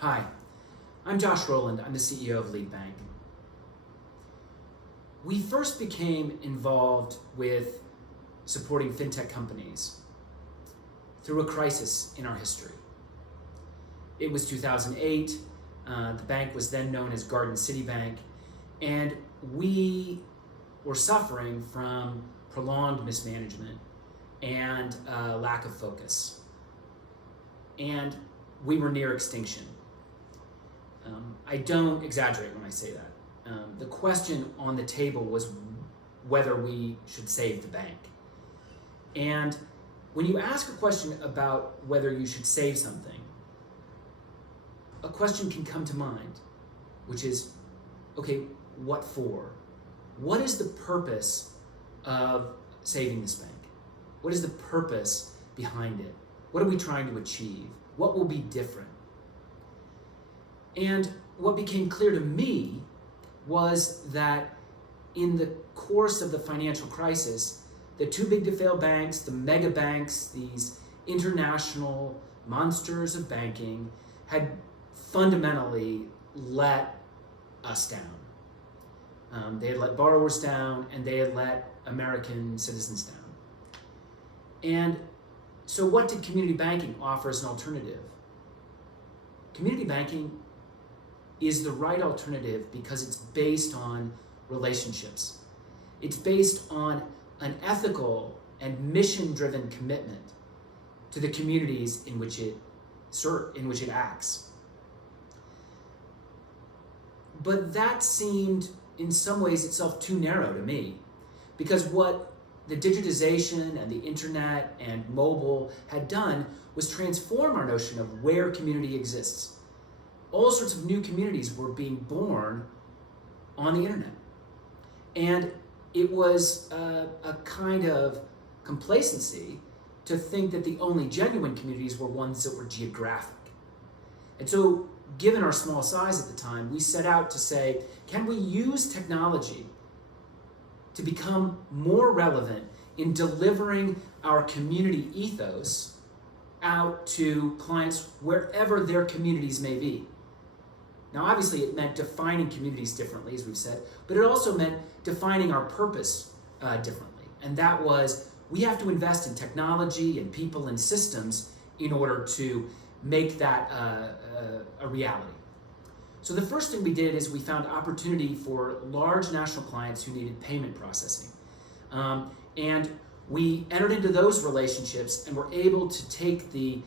Hi, I'm Josh Rowland. I'm the CEO of Lead Bank. We first became involved with supporting fintech companies through a crisis in our history. It was 2008. The bank was then known as Garden City Bank, and we were suffering from prolonged mismanagement and lack of focus. And we were near extinction. I don't exaggerate when I say that. The question on the table was whether we should save the bank. And when you ask a question about whether you should save something, a question can come to mind, which is, okay, what for? What is the purpose of saving this bank? What is the purpose behind it? What are we trying to achieve? What will be different? And what became clear to me was that in the course of the financial crisis, the too big to fail banks, the mega banks, these international monsters of banking had fundamentally let us down. They had let borrowers down, and they had let American citizens down. And so what did community banking offer as an alternative? Community banking is the right alternative because it's based on relationships. It's based on an ethical and mission-driven commitment to the communities in which it acts. But that seemed, in some ways, itself too narrow to me, because what the digitization and the internet and mobile had done was transform our notion of where community exists. All sorts of new communities were being born on the internet. And it was a kind of complacency to think that the only genuine communities were ones that were geographic. And so, given our small size at the time, we set out to say, can we use technology to become more relevant in delivering our community ethos out to clients wherever their communities may be? Now, obviously, it meant defining communities differently, as we've said, but it also meant defining our purpose differently. And that was, we have to invest in technology and people and systems in order to make that a reality. So the first thing we did is we found opportunity for large national clients who needed payment processing. And we entered into those relationships and were able to take the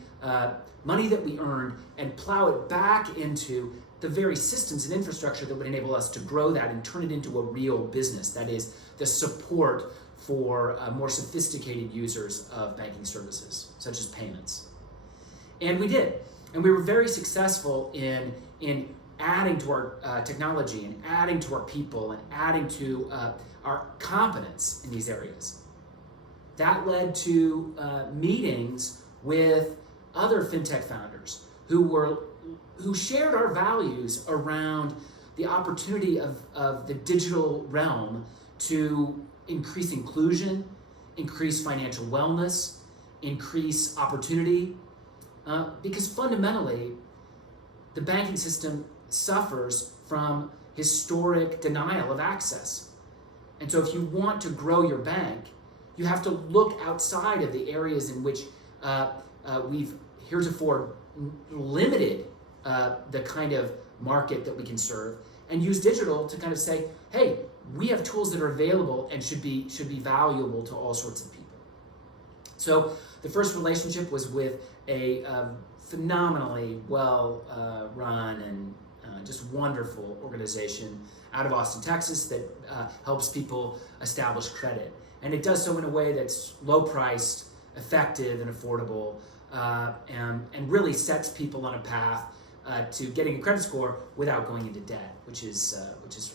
money that we earned and plow it back into the very systems and infrastructure that would enable us to grow that and turn it into a real business. That is, the support for more sophisticated users of banking services, such as payments. And we did. And we were very successful in adding to our technology and adding to our people and adding to our competence in these areas. That led to meetings with other fintech founders who shared our values around the opportunity of the digital realm to increase inclusion, increase financial wellness, increase opportunity, because fundamentally, the banking system suffers from historic denial of access. And so if you want to grow your bank, you have to look outside of the areas in which we've heretofore limited the kind of market that we can serve, and use digital to kind of say, hey, we have tools that are available and should be valuable to all sorts of people. So the first relationship was with a phenomenally well run and just wonderful organization out of Austin, Texas that helps people establish credit. And it does so in a way that's low priced, effective, and affordable, and really sets people on a path to getting a credit score without going into debt, which is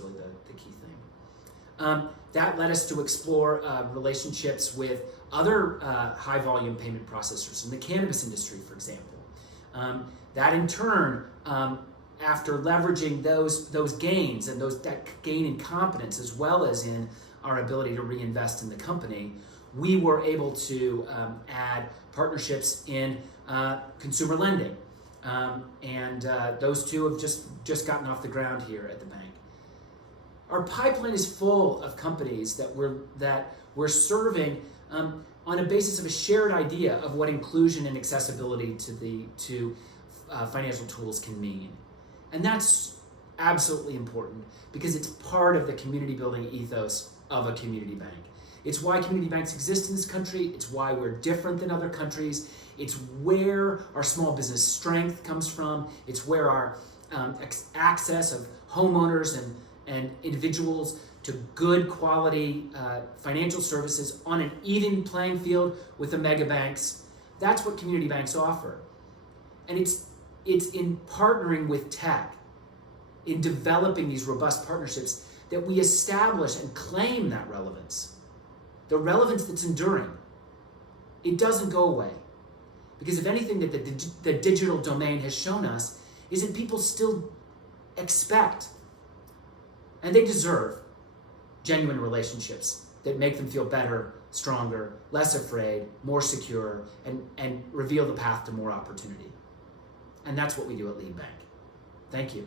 really the key thing. That led us to explore relationships with other high volume payment processors in the cannabis industry, for example. That in turn, after leveraging those gains and that gain in competence, as well as in our ability to reinvest in the company, we were able to add partnerships in consumer lending, Those two have just gotten off the ground here at the bank. Our pipeline is full of companies that we're serving on a basis of a shared idea of what inclusion and accessibility to financial tools can mean. And that's absolutely important because it's part of the community building ethos of a community bank. It's why community banks exist in this country. It's why we're different than other countries. It's where our small business strength comes from. It's where our access of homeowners and individuals to good quality financial services on an even playing field with the mega banks. That's what community banks offer. And it's in partnering with tech, in developing these robust partnerships, that we establish and claim that relevance. The relevance that's enduring. It doesn't go away. Because if anything that the digital domain has shown us is that people still expect, and they deserve, genuine relationships that make them feel better, stronger, less afraid, more secure, and reveal the path to more opportunity. And that's what we do at Lead Bank. Thank you.